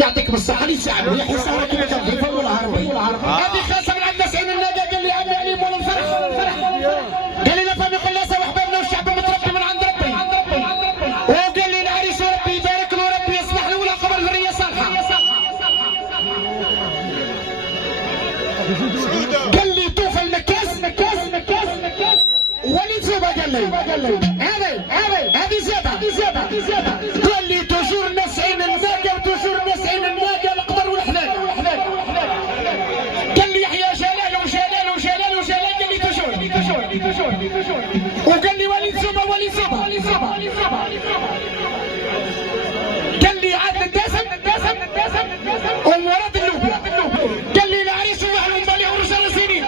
يعطيك بالصحة لي ساعة يا حسارة كيف تفهم والعربي هذه خاصة من عند سعيد النادي قال لي عمي عليم ولا الفرح قال لي نفهم يقول لي سوا احبابنا والشعب المتربي من عند ربي وقال لي العريس ربي يبارك له ربي يصلح له ولا قبل ذرية صالحة قال لي طوف المكاس وليد زوبة قال لي هذه زيادة قال لي تجور نسعين الناقة وتجور نسعين الناقة القدر والحلال قال لي يحيى جلال قال لي تجور وقال لي وليد زوبة قال لي عاد الدسم ومراد اللوبيا قال لي العريس ومحلوم بالي ورجال سنين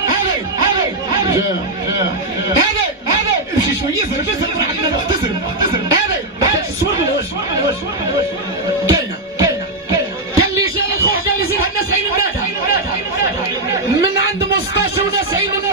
هذا امشي شويه زرب عندنا مختصر هذا تصور بالوجه كاينه قال لي جا الخوخ قال لي زيد الناس عين النادى من عند مصطفى وناس عين النادى